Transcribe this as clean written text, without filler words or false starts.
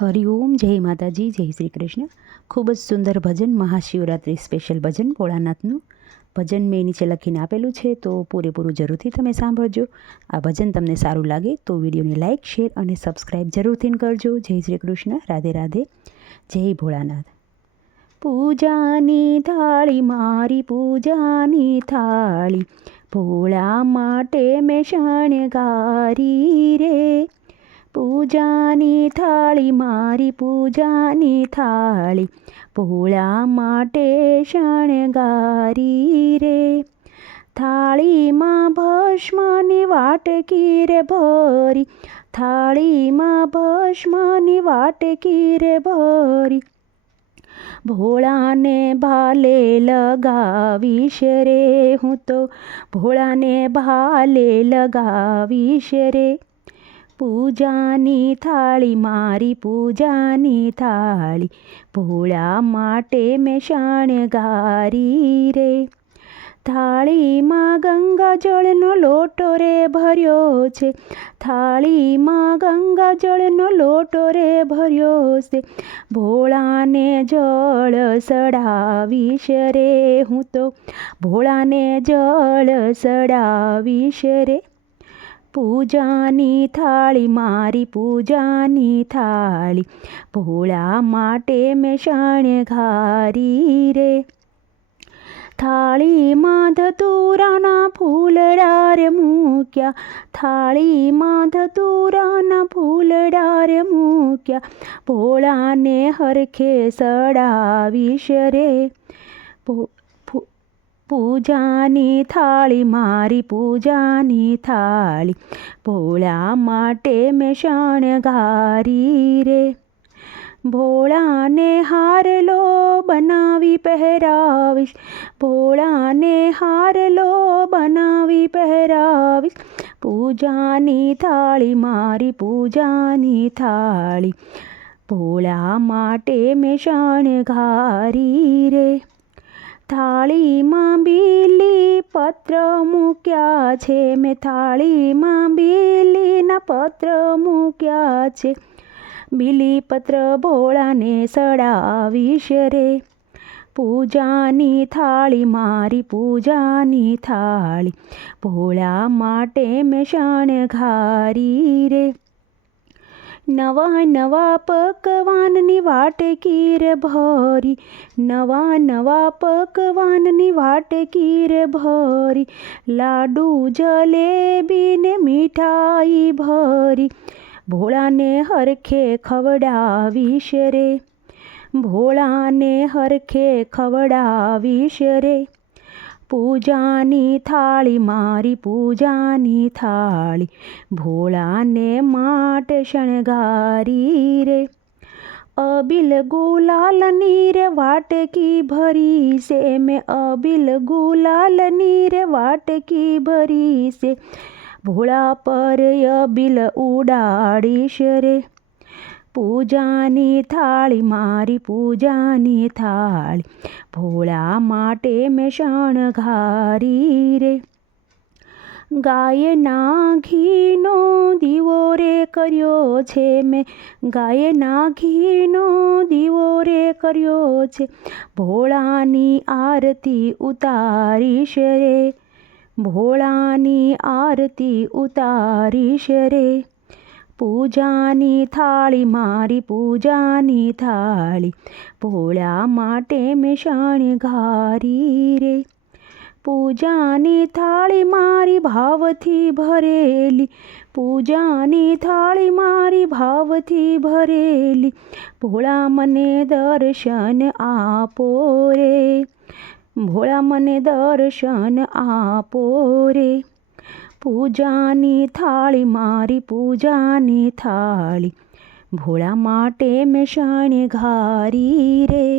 હરિઓમ, જય માતાજી, જય શ્રી કૃષ્ણ. ખૂબ જ સુંદર ભજન, મહાશિવરાત્રિ સ્પેશિયલ ભજન ભોળાનાથનું. ભજન મેં નીચે લખીને આપેલું છે, તો પૂરેપૂરું જરૂરથી તમે સાંભળજો. આ ભજન તમને સારું લાગે તો વિડીયોને લાઇક, શેર અને સબસ્ક્રાઈબ જરૂરથી કરજો. જય શ્રી કૃષ્ણ, રાધે રાધે, જય ભોળાનાથ. પૂજાની થાળી મારી, પૂજાની થાળી, ભોળા માટે મેં શણગારી રે. પૂજાની થાળી મારી, પૂજાની થાળી, ભોળા માટે શણગારી રે. થાળીમાં ભસ્મની વાટકી રે ભરી, થાળીમાં ભસ્મની વાટકી રે ભરી, ભોળાને ભાલે લગાવીશ રે. હું તો ભોળાને ભાલે લગાવીશ રે. પૂજાની થાળી મારી, પૂજાની થાળી, ભોળા માટે મેં શણગારી રે. થાળીમાં ગંગાજળનો લોટો રે ભર્યો છે, થાળીમાં ગંગાજળનો લોટો રે ભર્યો છે, ભોળાને જળ ચડાવીશ રે. હું તો ભોળાને જળ ચડાવીશ રે. પૂજાની થાળી મારી, પૂજાની થાળી, ભોળા માટે મેં શણગારી રે. થાળીમાં ધતુરાના ફૂલડા રે મૂક્યા, થાળીમાં ધતુરાના ફૂલડા રે મૂક્યા, ભોળાને હરખે ચડાવીશ રે. પૂજાની થાળી મારી, પૂજાની થાળી, ભોળા માટે મેં શણગારી રે. ભોળાને હારલો બનાવી પહેરાવીશ, ભોળાને હારલો બનાવી પહેરાવીશ, પૂજાની થાળી મારી, પૂજાની થાળી, ભોળા માટે મેં શણગારી રે. થાળીમાં બીલી પત્ર મૂક્યા છે મેં, થાળીમાં બીલીના પત્ર મૂક્યા છે, બીલી પત્ર ભોળાને ચડાવીશ રે. પૂજાની થાળી મારી, પૂજાની થાળી, ભોળા માટે મેં શણગારી રે. નવા નવા પકવાનની વાટકી રે ભરી, નવા નવા પકવાનની વાટકી રે ભરી, લાડુ જલેબીને મીઠાઈ ભરી, ભોળાને હરખે ખવડાવીશ રે. ભોળાને હરખે ખવડાવીશ રે. પૂજાની થાળી મારી, પૂજાની થાળી, ભોળાને માટે શણગારી રે. અબીલ ગુલાલની રે વાટકી ભરી છે મેં, અબીલ ગુલાલની રે વાટકી ભરી છે, ભોળા પર અબીલ ઉડાડીશ રે. પૂજાની થાળી મારી, પૂજાની થાળી, ભોળા માટે મેં શણગારી રે. ગાયના ઘીનો દીવો રે કર્યો છે મેં, ગાયના ઘીનો દીવો રે કર્યો છે, ભોળાની આરતી ઉતારીશ રે. ભોળાની આરતી ઉતારીશ રે. પૂજાની થાળી મારી, પૂજાની થાળી, ભોળા માટે મેં શણગારી રે. પૂજાની થાળી મારી ભાવથી ભરેલી, પૂજાની થાળી મારી ભાવથી ભરેલી, ભોળા મને દર્શન આપો રે. ભોળા મને દર્શન આપો રે. પૂજાની થાળી મારી, પૂજાની થાળી, ભોળા માટે મેં શણગારી રે.